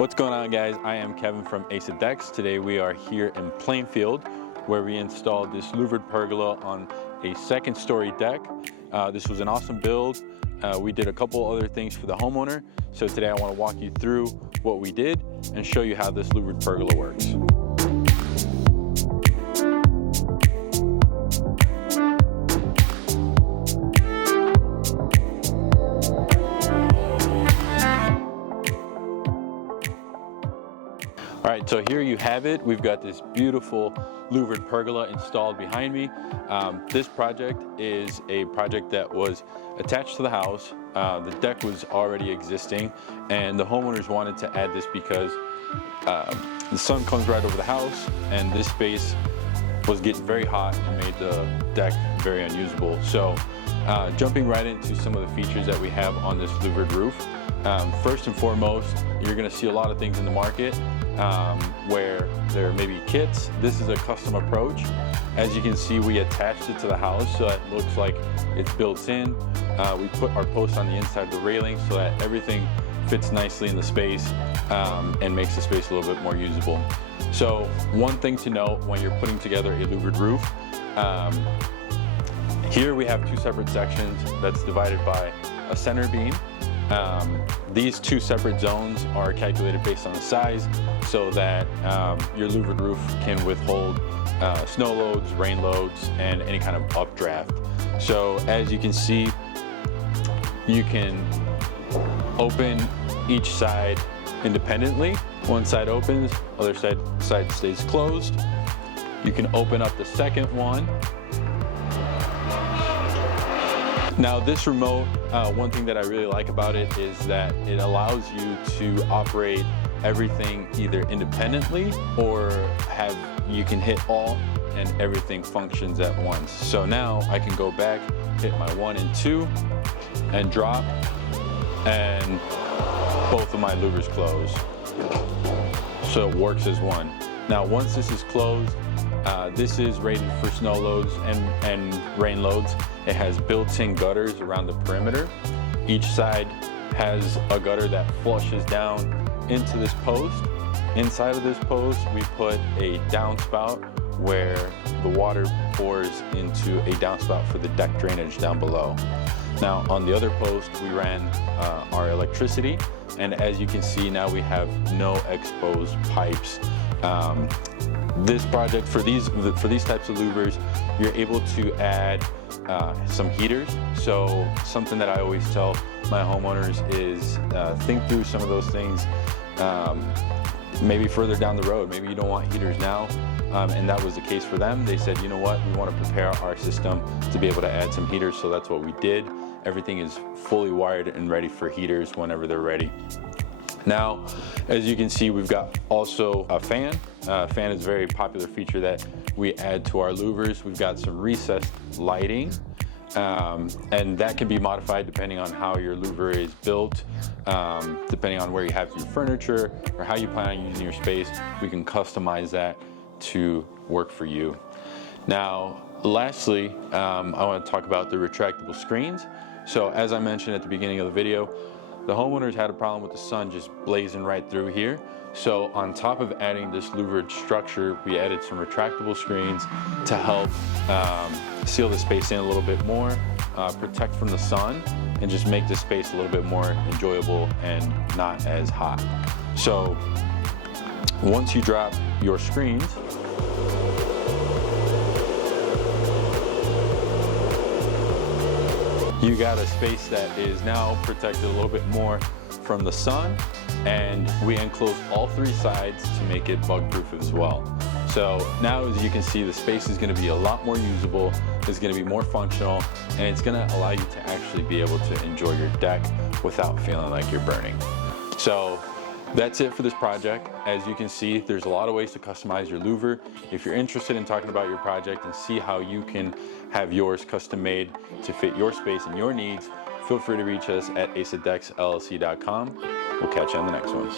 What's going on, guys? I am Kevin from Ace of Decks. Today we are here in Plainfield where we installed this louvered pergola on a second story deck. This was an awesome build. We did a couple other things for the homeowner. So today I want to walk you through what we did and show you how this louvered pergola works. All right, so here you have it. We've got this beautiful louvered pergola installed behind me. This project is a project that was attached to the house. The deck was already existing, and the homeowners wanted to add this because the sun comes right over the house, and this space was getting very hot and made the deck very unusable. So jumping right into some of the features that we have on this louvered roof. First and foremost, you're going to see a lot of things in the market where there may be kits. This is a custom approach. As you can see, we attached it to the house so it looks like it's built in. We put our posts on the inside of the railing so that everything fits nicely in the space and makes the space a little bit more usable. So one thing to note when you're putting together a louvered roof, here we have two separate sections that's divided by a center beam. These two separate zones are calculated based on the size so that your louvered roof can withhold snow loads, rain loads, and any kind of updraft. So as you can see, you can open each side independently. One side opens, other side stays closed. You can open up the second one. Now this remote, one thing that I really like about it is that it allows you to operate everything either independently or you can hit all and everything functions at once. So now I can go back, hit my 1 and 2 and drop, and both of my louvers close. So it works as one. Now once this is closed, this is rated for snow loads and rain loads. It has built-in gutters around the perimeter. Each side has a gutter that flushes down into this post. Inside of this post, we put a downspout where the water pours into a downspout for the deck drainage down below. Now on the other post, we ran our electricity, and as you can see now we have no exposed pipes. This project, for these types of louvers, you're able to add some heaters. So something that I always tell my homeowners is think through some of those things maybe further down the road. Maybe you don't want heaters now, and that was the case for them. They said, you know what, we want to prepare our system to be able to add some heaters, so that's what we did. Everything is fully wired and ready for heaters whenever they're ready. Now, as you can see, we've got also a fan. Fan is a very popular feature that we add to our louvers. We've got some recessed lighting, and that can be modified depending on how your louver is built, depending on where you have your furniture or how you plan on using your space. We can customize that to work for you. Now, lastly, I want to talk about the retractable screens. So as I mentioned at the beginning of the video, the homeowners had a problem with the sun just blazing right through here. So on top of adding this louvered structure, we added some retractable screens to help seal the space in a little bit more, protect from the sun, and just make the space a little bit more enjoyable and not as hot. So once you drop your screens, you got a space that is now protected a little bit more from the sun, and we enclose all three sides to make it bug-proof as well. So now, as you can see, the space is going to be a lot more usable, it's going to be more functional, and it's going to allow you to actually be able to enjoy your deck without feeling like you're burning. So that's it for this project. As you can see, there's a lot of ways to customize your louver. If you're interested in talking about your project and see how you can have yours custom made to fit your space and your needs, feel free to reach us at aceofdecksllc.com. We'll catch you on the next one.